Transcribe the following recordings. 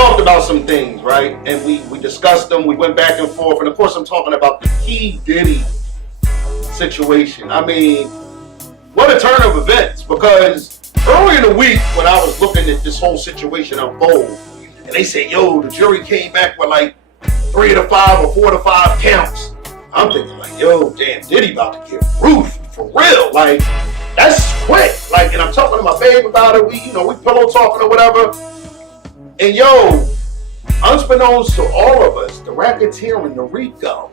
talked about some things, right? And we discussed them. We went back and forth. And of course, I'm talking about the P. Diddy situation. I mean, what a turn of events. Because early in the week, when I was looking at this whole situation unfold, and they said, yo, the jury came back with like 3 to 5 or 4 to 5 counts. I'm thinking like, yo, damn, Diddy about to get roofed for real. Like, that's quick. Like, and I'm talking to my babe about it. We pillow talking or whatever. And yo, unbeknownst to all of us, the racketeering, the RICO,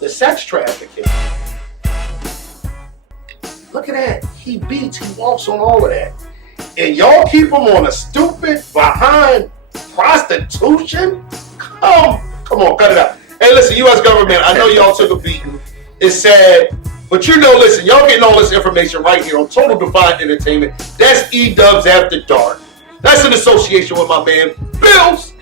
the sex trafficking. Look at that. He walks on all of that. And y'all keep him on a stupid behind prostitution? Come on, cut it out. Hey, listen, U.S. government, I know y'all took a beating. It's sad. But listen, y'all getting all this information right here on Total Defiant Entertainment. That's E-Dubs After Dark. That's in association with my man Bills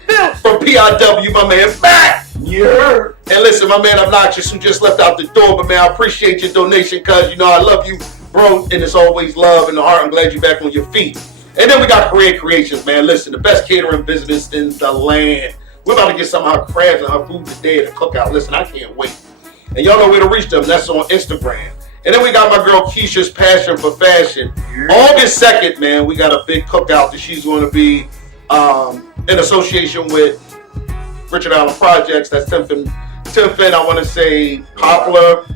from PIW, my man Matt. Yeah. And listen, my man Obnoxious, who just left out the door, but man, I appreciate your donation, cuz I love you, bro, and it's always love in the heart. I'm glad you're back on your feet. And then we got Create Creations, man. Listen, the best catering business in the land. We're about to get some of her crabs and her food today at the cookout. Listen, I can't wait. And y'all know where to reach them. That's on Instagram. And then we got my girl Keisha's Passion for Fashion. August 2nd, man, we got a big cookout that she's going to be in association with Richard Allen Projects. That's 10th and I want to say Poplar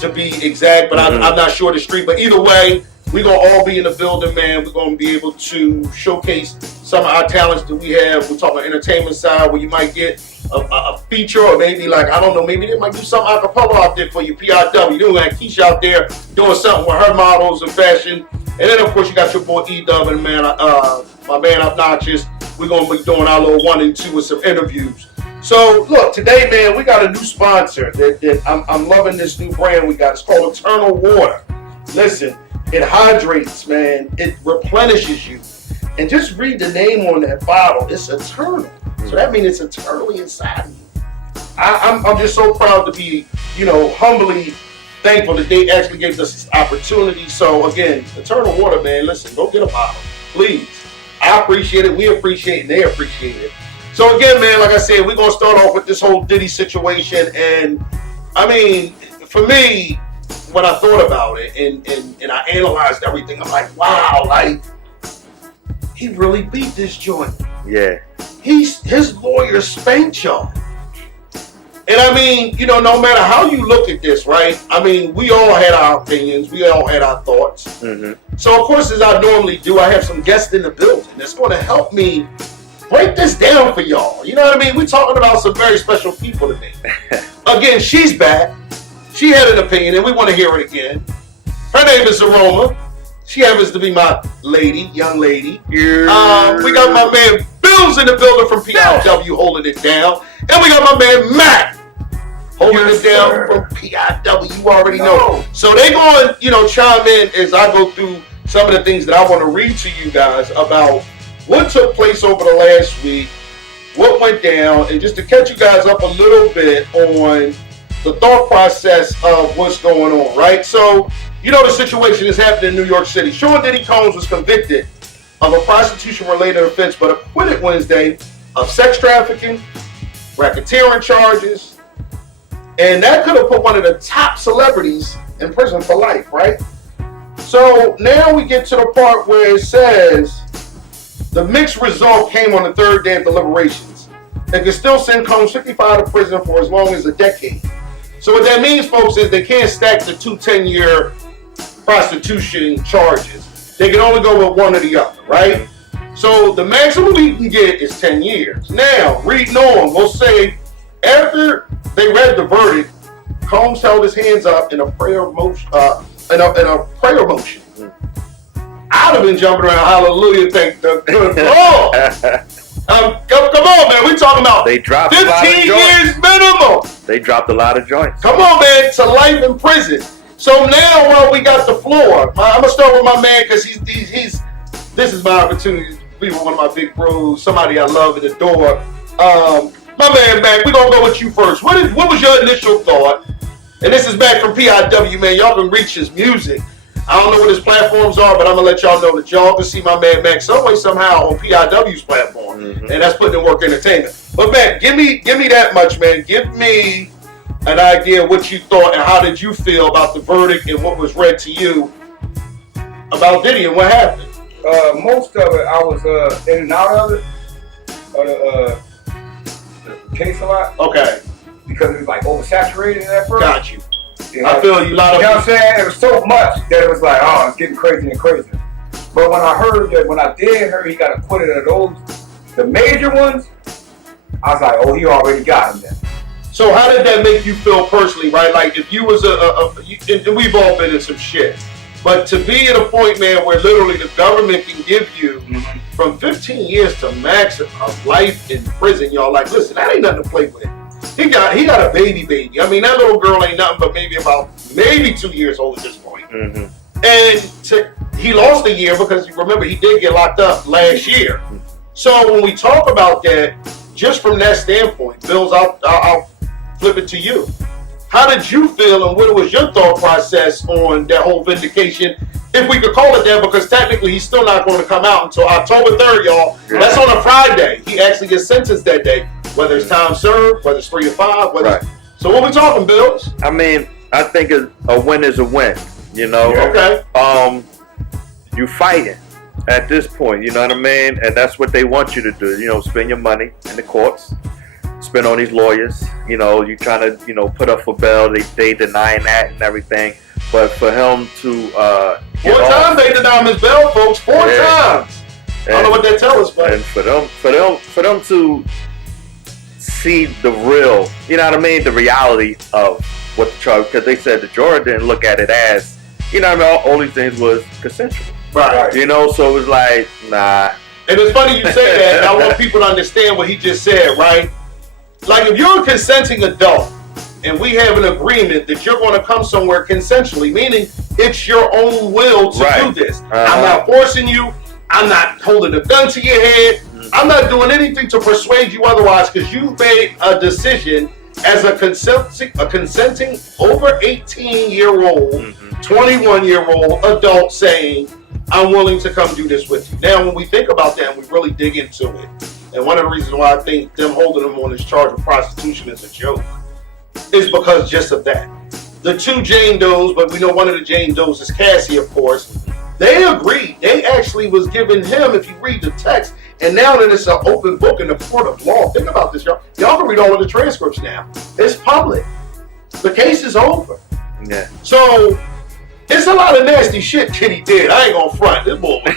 to be exact, but I'm not sure the street. But either way, we're going to all be in the building, man. We're going to be able to showcase some of our talents that we have. We're talking entertainment side where you might get a feature or maybe like, I don't know, maybe they might do some acapella out there for you, PIW. Doing like Keisha out there doing something with her models and fashion. And then, of course, you got your boy E-Dub and my man Obnoxious. We're going to be doing our little 1 and 2 with some interviews. So, look, today, man, we got a new sponsor that I'm loving this new brand we got. It's called Eternal Water. Listen, it hydrates, man. It replenishes you. And just read the name on that bottle. It's eternal. So that means it's eternally inside of you. I'm just so proud to be, humbly thankful that they actually gave us this opportunity. So again, Eternal Water, man, listen, go get a bottle, please. I appreciate it. We appreciate it. And they appreciate it. So again, man, like I said, we're going to start off with this whole Diddy situation. And I mean, for me, when I thought about it and I analyzed everything, I'm like, wow, like, he really beat this joint. Yeah. His lawyer spanked y'all. And I mean, no matter how you look at this, right? I mean, we all had our opinions. We all had our thoughts. Mm-hmm. So, of course, as I normally do, I have some guests in the building that's going to help me break this down for y'all. You know what I mean? We're talking about some very special people to me. Again, she's back. She had an opinion, and we want to hear it again. Her name is Aroma. She happens to be my young lady. Yeah. We got my man Bills in the building from PIW holding it down. And we got my man Matt holding it down from PIW. You already know. So they going, chime in as I go through some of the things that I want to read to you guys about what took place over the last week, what went down, and just to catch you guys up a little bit on the thought process of what's going on, right? So, the situation is happening in New York City. Sean Diddy Combs was convicted of a prostitution-related offense, but acquitted Wednesday of sex trafficking, racketeering charges, and that could have put one of the top celebrities in prison for life, right? So now we get to the part where it says the mixed result came on the third day of deliberations. They can still send Combs 55 to prison for as long as a decade. So what that means, folks, is they can't stack the 2 10-year prostitution charges. They can only go with one or the other, right? So the maximum he can get is 10 years. Now, reading on, we'll say after they read the verdict, Combs held his hands up in a prayer motion. I'd have been jumping around, hallelujah, thank the Lord. Come on, man. We talking about they dropped 15 years minimum. They dropped a lot of joints. Come on, man, to life in prison. So now, while we got the floor, I'm gonna start with my man because he's. This is my opportunity to be with one of my big bros, somebody I love and adore. My man, Mac, we're gonna go with you first. What was your initial thought? And this is back from PIW, man. Y'all can reach his music. I don't know what his platforms are, but I'm gonna let y'all know that y'all can see my man Mac some way somehow on PIW's platform, and that's Putting in Work Entertainment. But Mac, give me that much, man. Give me an idea of what you thought and how did you feel about the verdict and what was read to you about Diddy and what happened. Most of it, I was in and out of it, the case a lot. Okay. Because it was like oversaturated at first. Got you. You know, I feel you. You know what I'm saying? It was so much that it was like, oh, it's getting crazy and crazy. But when I heard that, when I did hear he got acquitted of those, the major ones, I was like, oh, he already got him then. So how did that make you feel personally, right? Like if you was and we've all been in some shit, but to be at a point, man, where literally the government can give you from 15 years to max of life in prison, y'all like, listen, that ain't nothing to play with. He got a baby. I mean, that little girl ain't nothing but maybe 2 years old at this point. And he lost a year because remember he did get locked up last year. So when we talk about that, just from that standpoint, Bills, I'll flip it to you. How did you feel and what was your thought process on that whole vindication, if we could call it that, because technically he's still not going to come out until October 3rd, y'all. That's on a Friday. He actually gets sentenced that day, whether it's time served, whether it's 3 to 5. So what we talking, Bills? I mean, I think a win is a win, you know? Okay. You fighting at this point, you know what I mean? And that's what they want you to do, you know, spend your money in the courts. Spend on these lawyers, you know, you trying to, you know, put up for bail, they denying that and everything. But for him to 4 times they denied his bail, folks. 4 times. I don't know what they tell us, but and for them to see the real, you know what I mean, the reality of what the charge, because they said the jury didn't look at it as, you know what I mean, all these things was consensual. Right. You know, so it was like, nah. And it's funny you say that, and I want people to understand what he just said, right? Like if you're a consenting adult and we have an agreement that you're going to come somewhere consensually, meaning it's your own will to do this. I'm not forcing you. I'm not holding a gun to your head. I'm not doing anything to persuade you otherwise because you made a decision as a consenting over 18-year-old, 21-year-old adult saying, I'm willing to come do this with you. Now, when we think about that and we really dig into it, and one of the reasons why I think them holding him on this charge of prostitution is a joke is because just of that. The 2 Jane Does, but we know one of the Jane Does is Cassie, of course. They agreed. They actually was giving him, if you read the text, and now that it's an open book in the court of law, think about this, y'all. Y'all can read all of the transcripts now. It's public. The case is over. Yeah. So it's a lot of nasty shit Kitty did. I ain't gonna front. This boy was,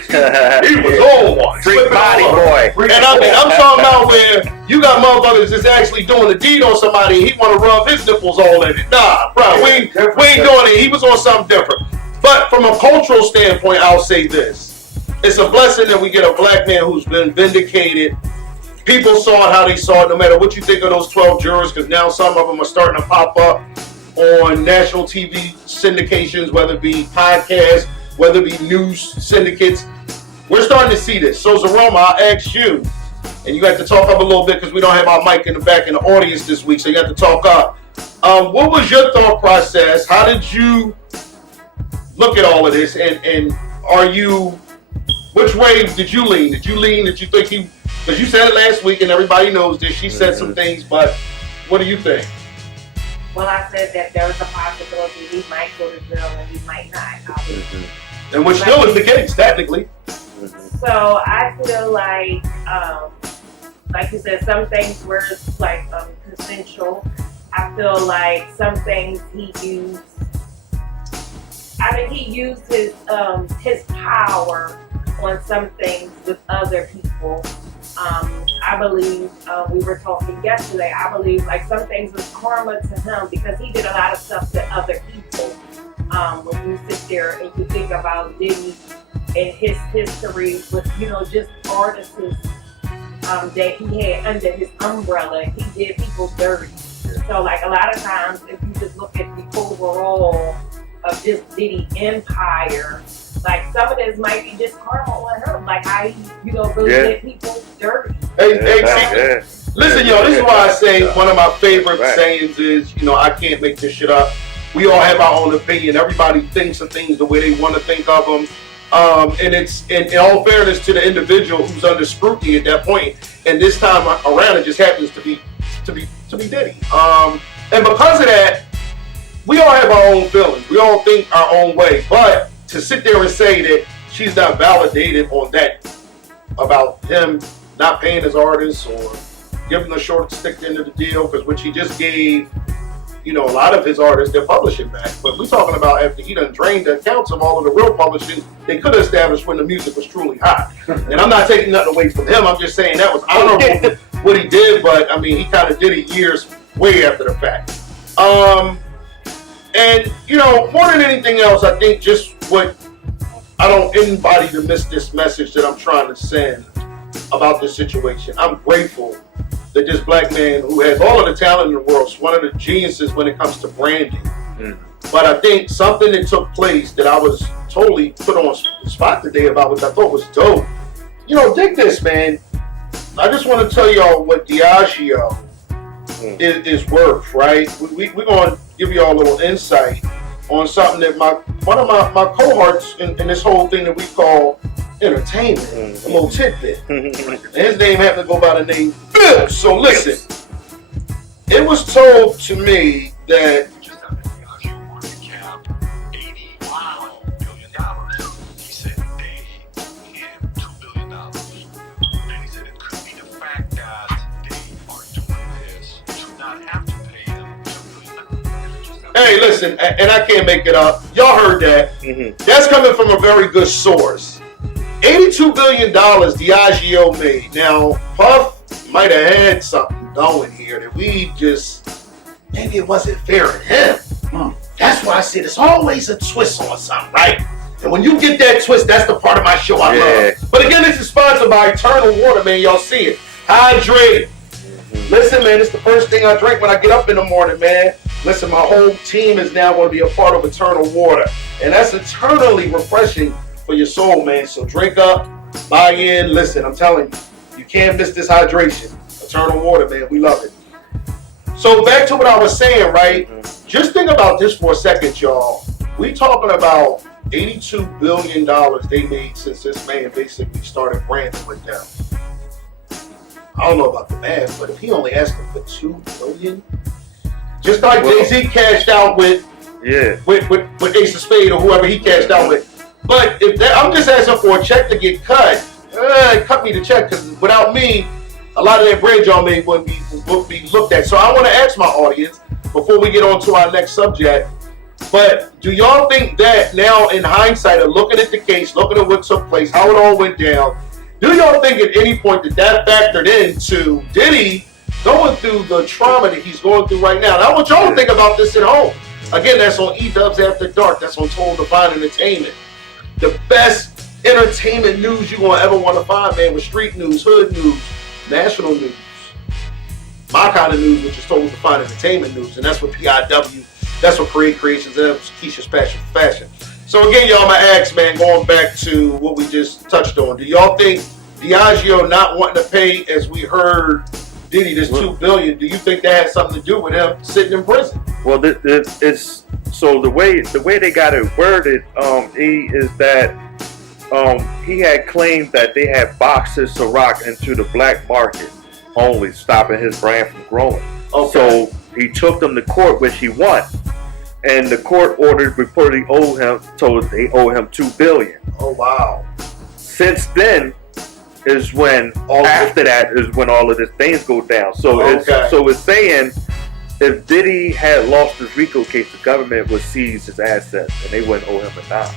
he was on one. Freak body boy. And I mean, I'm talking about where you got motherfuckers that's actually doing a deed on somebody and he want to rub his nipples all in it. Nah, bro, we ain't doing it. He was on something different. But from a cultural standpoint, I'll say this. It's a blessing that we get a black man who's been vindicated. People saw it how they saw it, no matter what you think of those 12 jurors, because now some of them are starting to pop up on national TV syndications, whether it be podcasts, whether it be news syndicates. We're starting to see this. So Zaroma, I'll ask you, and you got to talk up a little bit because we don't have our mic in the back in the audience this week, so you have to talk up. What was your thought process? How did you look at all of this? And are you, which way did you lean? Did you lean that you think he, because you said it last week and everybody knows this, she said some things, but what do you think? Well, I said that there was a possibility he might go to jail and he might not, obviously. And which still is the case, technically. So I feel like you said, some things were like consensual. I feel like some things he used. I mean, he used his power on some things with other people. I believe we were talking yesterday. I believe like some things was karma to him because he did a lot of stuff to other people. When you sit there and you think about Diddy and his history with, you know, just artists that he had under his umbrella, he did people dirty. So like a lot of times, if you just look at the overall of just Diddy empire, like some of this might be just karma on him, like how he, you know, really did people dirty. Listen, y'all, this is why I say one of my favorite sayings is, you know, I can't make this shit up. We all have our own opinion. Everybody thinks of things the way they want to think of them. And it's in all fairness to the individual who's under scrutiny at that point. And this time around, it just happens to be Diddy. And because of that, we all have our own feelings. We all think our own way. But to sit there and say that she's not validated on that about him not paying his artists or giving the short stick into the deal, because what she just gave, a lot of his artists, they're publishing back. But we're talking about after he done drained the accounts of all of the real publishing, they could have established when the music was truly hot. And I'm not taking nothing away from him. I'm just saying that was honorable what he did, but I mean, he kind of did it years way after the fact. And, more than anything else, I think just what I don't want anybody to miss this message that I'm trying to send about this situation. I'm grateful that this black man who has all of the talent in the world is one of the geniuses when it comes to branding. But I think something that took place that I was totally put on the spot today about, which I thought was dope. Dig this, man. I just want to tell y'all what Diageo is worth, right? We're going to give y'all a little insight on something that one of my cohorts in this whole thing that we call entertainment, a little tidbit. And his name happened to go by the name Phil. So listen, it was told to me that hey, listen, and I can't make it up. Y'all heard that. That's coming from a very good source. $82 billion Diageo made. Now, Puff might have had something going here that we just, maybe it wasn't fair to him. That's why I said there's always a twist on something, right? And when you get that twist, that's the part of my show I love. But again, this is sponsored by Eternal Water, man. Y'all see it. Hydrate. Listen, man, it's the first thing I drink when I get up in the morning, man. Listen, my whole team is now going to be a part of Eternal Water. And that's eternally refreshing for your soul, man. So drink up, buy in. Listen, I'm telling you, you can't miss this hydration. Eternal Water, man. We love it. So back to what I was saying, right? Just think about this for a second, y'all. We talking about $82 billion they made since this man basically started branding with them. I don't know about the math, but if he only asking for $2 billion, just like Jay-Z cashed out with Ace of Spade or whoever he cashed out with. But if I'm just asking for a check to get cut, cut me the check, because without me, a lot of that bread y'all made wouldn't be looked at. So I want to ask my audience before we get on to our next subject. But do y'all think that now in hindsight of looking at the case, looking at what took place, how it all went down, do y'all think at any point that factored into Diddy going through the trauma that he's going through right now? And I want y'all to think about this at home. Again, that's on E-Dubs After Dark. That's on Total Divine Entertainment. The best entertainment news you're going to ever want to find, man, with street news, hood news, national news. My kind of news, which is Total Divine Entertainment news. And that's what PIW, that's what Create Creations, and that's Keisha's Passion for Fashion. So again, y'all, my ask, man, going back to what we just touched on. Do y'all think Diageo not wanting to pay, as we heard Diddy, this $2 billion, do you think that has something to do with him sitting in prison? Well, it's so the way they got it worded, is that he had claimed that they had boxed his Ciroc into the black market only, stopping his brand from growing. Okay. So he took them to court, which he won. And the court ordered reportedly they owe him $2 billion. Oh wow! Since then is when all of this things go down. So it's saying if Diddy had lost his RICO case, the government would seize his assets and they wouldn't owe him a dime.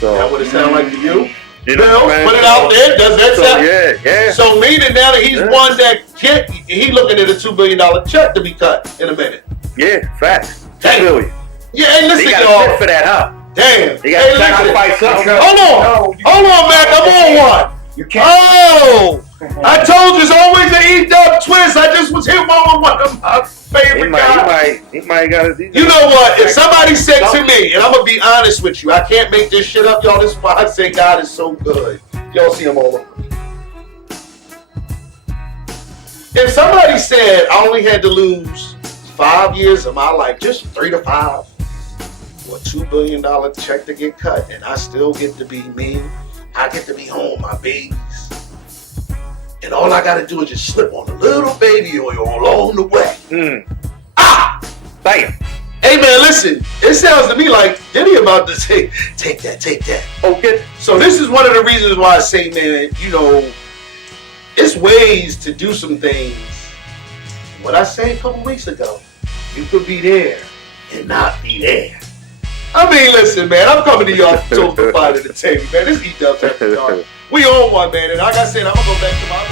So that would it sound like to you? You know, put it out there. Does that sound? Yeah. So meaning now that he's won that check, he looking at a $2 billion check to be cut in a minute. Yeah, facts. $2 billion. Yeah, hey, listen, y'all. They got for that, huh? Damn. They got to sacrifice something. Hold on, Mac. I'm on one. You can't. Oh, I told you it's always an E-Dub twist. I just was hit with one of my favorite guys. He might got to. You know what? If somebody said to me, and I'm gonna be honest with you, I can't make this shit up, y'all. This is why I say God is so good. Y'all see him all over me. If somebody said I only had to lose 5 years of my life, just 3 to 5, for a $2 billion check to get cut, and I still get to be me. I get to be home, my babies. And all I gotta do is just slip on a little baby oil along the way. Ah! Bam! Hey man, listen, it sounds to me like Diddy about to say, take that. Okay. So this is one of the reasons why I say, man, you know, it's ways to do some things. What I said a couple weeks ago, you could be there and not be there. I mean, listen, man, I'm coming to y'all to talk about entertainment, man. This E-Dubs after dark. We own one, man, and like I said, I'm gonna go back to my